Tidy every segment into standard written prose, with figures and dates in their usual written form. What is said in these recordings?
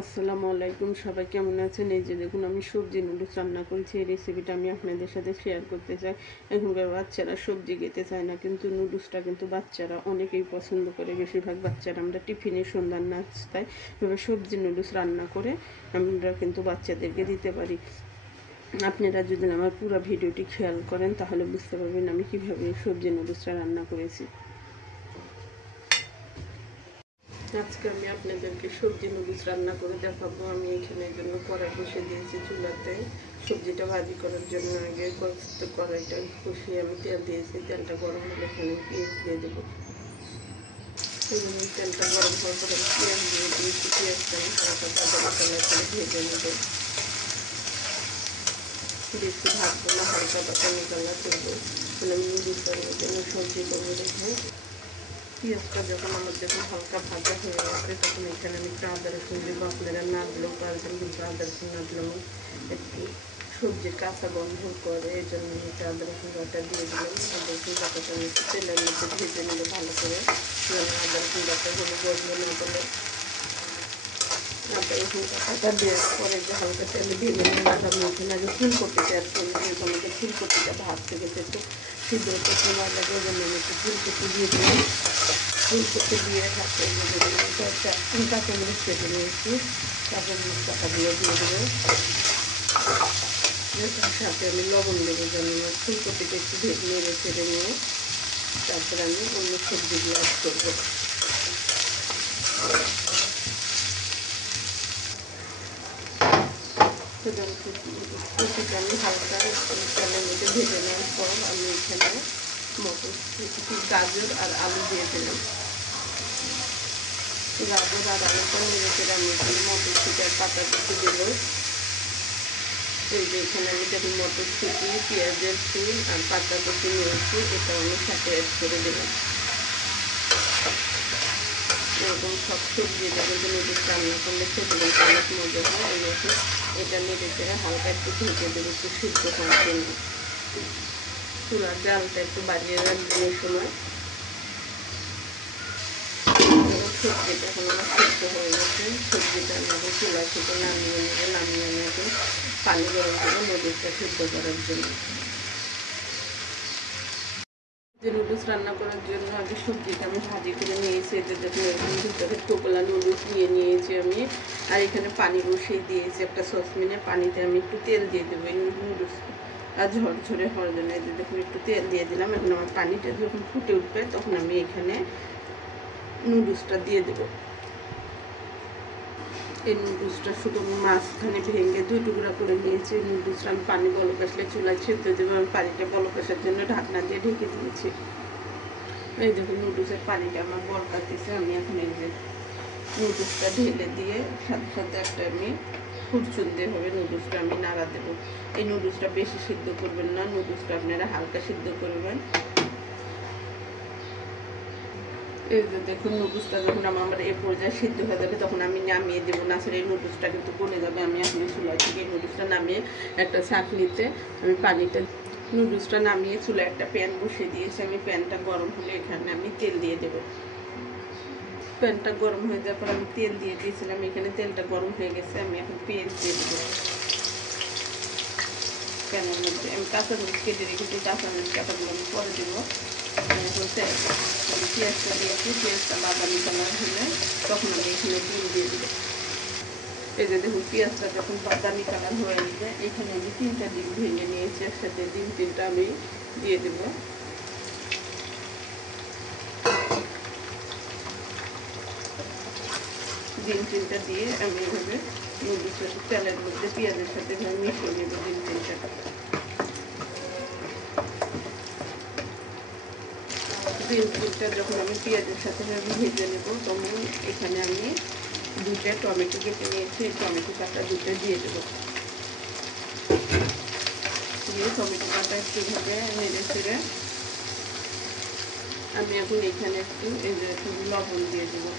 আসসালামু আলাইকুম, সবাই কেমন আছেন? এই যে দেখুন, আমি সবজি নুডলস রান্না করেছি। এই রেসিপিটা আমি আপনাদের সাথে শেয়ার করতে চাই। এখনকার বাচ্চারা সবজি খেতে চায় না, কিন্তু নুডলসটা কিন্তু বাচ্চারা অনেকেই পছন্দ করে। বেশিরভাগ বাচ্চারা আমরা টিফিনে, সন্ধ্যার নাস্তায় এভাবে সবজি নুডলস রান্না করে আমরা কিন্তু বাচ্চাদেরকে দিতে পারি। আপনারা যদি আমার পুরো ভিডিওটি খেয়াল করেন তাহলে বুঝতে পারবেন আমি কীভাবে সবজি নুডলসটা রান্না করেছি। আজকে আমি আপনাদেরকে সবজি নুডলস রান্না করে দেখাবো। আমি এখানে জন্য কড়াই বসে দিয়েছি চুলাতে। সবজিটা ভাজি করার জন্য আগে কড়াইটা বসিয়ে আমি তেল দিয়েছি। তেলটা গরম হলে এখানে পেঁয়াজ দিয়ে দেবো। তেলটা গরম হওয়ার পরে আমি পেঁয়াজ দিয়ে দিয়েছি। পেঁয়াজটা আমি হালকা বাদামি কালার করে ভেজে নেবো। বেশি ভাজবো না, হালকা বাদামি কালার করবো। তাহলে আমি নুডলসটার মধ্যে সবজি করবো দেখে। পেঁয়াজটা যখন হালকা ভাজা হয়ে গেছে, তখন এখানে আমি একটু আদা রসুন দেবো। আপনারা না দিলেও পারবেন, কিন্তু আদা রসুন না দিলেও একটু সবজির কাঁচা গন্ধ করে, এই জন্য আমি একটু আদা রসুন বাটা দিয়ে দিলাম। আদা রসুন বাটাটা আমি একটু তেলের মধ্যে ভেজে নেবো ভালো করে। আদা রসুন বাটা হলে গজবে না বলে আদা রসুন বাটাটা দেওয়ার পরে যে হালকা তেলে ভেজে নিলাম। আমি এখানে আগে ফুলকপিটা অ্যাড করে দিয়েছি। আমাদের ফুলকপিটা ভাজতে গেছে একটু সিদ্ধ হতে সময় লাগে, ওই জন্য আমি একটু ফুলকপি দিয়ে দিই। ফুলকপি দিয়ে হাতে কাঁচামরিচ কেটে নিয়েছি। কাঁচামরিচ কাঁটাগুলো দিয়ে দেবো। তার সাথে আমি লবণ দেবো, যেন ফুলকপিটা একটু নেড়ে ছেড়ে নিয়ে তারপরে আমি অন্য সবজিগুলো অ্যাড করবো। কপিটা আমি হালকা তেলের মধ্যে ভেজে নেওয়ার পর আমি এখানে মটরশুঁটি, গাজর আর আলু দিয়ে দিলাম। গাজর আর আলুটা নেড়ে চেড়ে আমি এখানে মটরশুঁটি আর পাতাকপি দেব। এই যে এখানে আমি দেখুন মটরশুঁটি, পেঁয়াজের ফুল আর পাতাকপি নিয়েছি, এটা আমি সাথে অ্যাড করে দিলাম। এরকম সব সবজি দেখবেন নুডলস রান্না করলে খেতে কিন্তু অনেক মজা হয়। আমি এখন এটা নেড়ে চেড়ে হালকা একটু ঢেকে দেবো একটু সিদ্ধ হওয়ার জন্য। চুলার জালটা একটু বাড়িয়ে রাখবেন এই সময়। সবজিটা এখন আমার সিদ্ধ হয়ে গেছে। সবজিটা আমি এখন চুলা থেকে নামিয়ে নেবো। নামিয়ে নিয়ে এখন পানি গরম করে নুডলসটা সিদ্ধ করার জন্য। নুডলস রান্না করার জন্য আগে সবজিটা আমি ভাজি করে নিয়েছি। এতে দেখুন এখানে ভিতরে টোপলা নুডলস নিয়ে নিয়েছি আমি। আর এখানে পানি বসিয়ে দিয়েছি একটা সসপ্যানে। পানিতে আমি একটু তেল দিয়ে দেবো এই নুডলস আর ঝরঝরে হওয়ার জন্য। এতে দেখুন একটু তেল দিয়ে দিলাম। এখন আমার পানিটা যখন ফুটে উঠবে তখন আমি এখানে নুডলসটা দিয়ে দেবো। এই নুডলসটা শুধু মাঝখানে ভেঙে 2 টুকরা করে নিয়েছি। নুডলসটা আমি পানি বলক আসলে চুলায় সেদ্ধ দেবো। আমি পানিটা বলক আসার জন্য ঢাকনা দিয়ে ঢেকে দিয়েছি। এই দেখুন নুডলসের পানিটা আমার বলকাতেছে। আমি এখন এই যে নুডলসটা ঢেলে দিয়ে সাথে সাথে একটা আমি খুরচুন হবে নুডলসটা আমি নাড়া দেবো। এই নুডলসটা বেশি সিদ্ধ করবেন না, নুডলসটা আপনারা হালকা সিদ্ধ করবেন। এই যে দেখুন নুডলসটা যখন আমার এ পর্যায়ে সিদ্ধ হয়ে যাবে তখন আমি নামিয়ে দেবো। না আসলে এই নুডলসটা কিন্তু গলে যাবে। আমি এখন চুলা থেকে নুডলসটা নামিয়ে একটা ছাঁকনিতে আমি পানিটা নুডলসটা নামিয়ে চুলায় একটা প্যান বসিয়ে দিয়েছি। আমি প্যানটা গরম হলে এখানে আমি তেল দিয়ে দেবো। প্যানটা গরম হয়ে যাওয়ার পর আমি তেল দিয়ে দিয়েছিলাম। এখানে তেলটা গরম হয়ে গেছে। আমি এখন পেঁয়াজ দিয়ে দেবো প্যানের মধ্যে। আমি কাঁচামরিচ কেটে রেখেছি, কাঁচামরিচ কাটাগুলো আমি পরে দেবো। এখন আমি পেঁয়াজটা দিয়েছি। পেঁয়াজটা বাদামি কালার হলে তখন আমি এখানে ডিম দিয়ে দেবো। এই যে দেখুন পেঁয়াজটা যখন বাদামি কালার হয়ে যাবে এখানে আমি 3টা ডিম ভেঙে নিয়েছি। একসাথে ডিম 3টা আমি দিয়ে দেবো। ডিম 3টা দিয়ে আমি এভাবে নুডলসের তেলের মধ্যে পেঁয়াজের সাথে মিশিয়ে নেব ডিম 3টা। ডিম 3টা যখন আমি পেঁয়াজের সাথে ভেজে নেব তখন এখানে আমি 2টা টমেটো কেটে নিয়েছি। এই টমেটো কাটা 2টা দিয়ে দেবো। দিয়ে টমেটো কাটা একটু ভাবে নেড়ে চেড়ে আমি এখন এখানে একটু এই যে লবণ দিয়ে দেবো।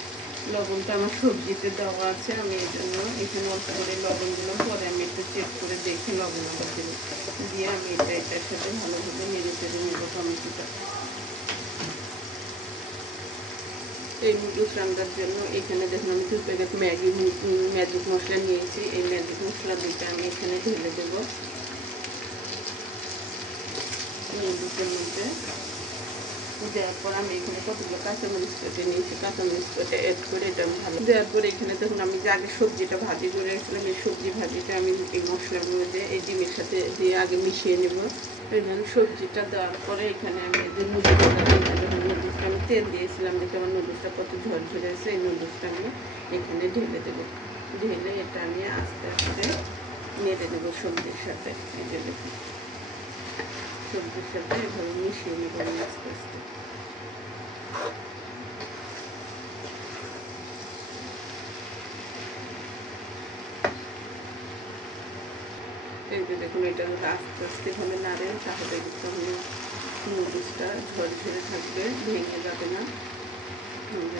লবণটা আমার সবজিতে দেওয়া আছে, আমি এই জন্য এখানে অল্প করে লবণগুলো পরে আমি একটু চেক করে দেখে লবণটা দেবো। দিয়ে আমি এটার সাথে ভালোভাবে নেড়ে চেড়ে নেবো টমেটোটা। এই নুডলস রান্নার জন্য এখানে দেখুন আমি 2 প্যাকেট ম্যাজিক মশলা নিয়েছি। এই ম্যাজিক মশলা দুইটা আমি এখানে ঢেলে দেবো নুডলসের মধ্যে। দেওয়ার পর আমি এখানে কতগুলো কাঁচামরিচ কেটে নিয়েছি, কাঁচামরিচ কেটে অ্যাড করে এটা ভালো দেওয়ার পরে এখানে দেখুন আমি যে আগে সবজিটা ভাজি করে রেখেছিলাম, এই সবজি ভাজিটা আমি এই মশলার মধ্যে এই ডিমের সাথে দিয়ে আগে মিশিয়ে নেব। এই জন্য সবজিটা দেওয়ার পরে এখানে আমি যে নুডলসটা যখন নুডলসটা আমি তেল দিয়েছিলাম, দেখে আমার নুডলসটা কত ঝরঝরে আছে, এই নুডলসটা আমি এখানে ঢেলে দেবো। ঢেলে এটা আমি আস্তে আস্তে নেড়ে দেবো সবজির সাথে। এই যে দেখুন সবজির সাথে এভাবে মিশিয়ে নেবো আমি আস্তে আস্তে। এই যে দেখুন এটা যদি আস্তে আস্তে ভাবে নাড়েন তাহলে কিন্তু নুডলসটা ঝরঝরে থাকবে, ভেঙে যাবে না।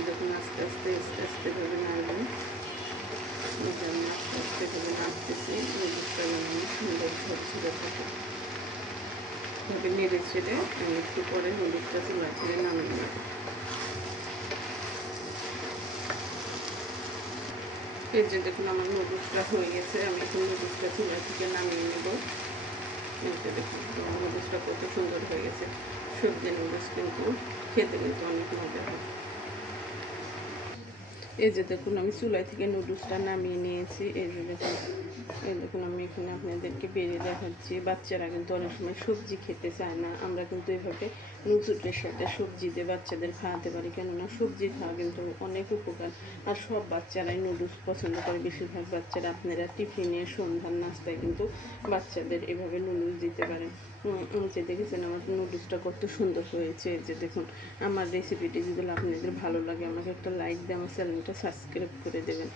দেখুন আস্তে আস্তে আস্তে আস্তে ভাবে নাড়বেন। আমি আস্তে আস্তে ভাবে নাড়তেছি, নুডলসটা যেন সুন্দর ঝরঝরে থাকে। ভাবে নেড়ে ছেড়ে আমি একটু পরে নুডলসটা চুলা থেকে নামিয়ে নেব। এই যে দেখুন আমার নুডলসটা হয়ে গেছে, আমি এখন নুডলসটা চুলা থেকে নামিয়ে নেব। এই যে দেখুন আমার নুডলসটা কত সুন্দর হয়ে গেছে। সবজি নুডলস কিন্তু খেতে কিন্তু অনেক মজা হয়। এই যে দেখুন আমি চুলা থেকে নুডলসটা নামিয়ে নিয়েছি। এই দেখুন আমি এখানে আপনাদেরকে বেড়ে দেখাচ্ছি। বাচ্চারা কিন্তু অনেক সময় সবজি খেতে চায় না, আমরা কিন্তু এইভাবে নুডলসের সাথে সবজি দিয়ে বাচ্চাদের খাওয়াতে পারি, কেননা সবজি খাওয়া কিন্তু অনেক উপকার। আর সব বাচ্চারাই নুডলস পছন্দ করে, বেশিরভাগ বাচ্চারা আপনারা টিফিনে সন্ধ্যার নাস্তায় কিন্তু বাচ্চাদের এভাবে নুডলস দিতে পারেন। যে দেখেছেন আমার নুডলসটা কত সুন্দর হয়েছে। যে দেখুন আমার রেসিপিটি যদি আপনাদের ভালো লাগে আমাকে একটা লাইক দিয়ে আমার চ্যানেলটা সাবস্ক্রাইব করে দেবেন।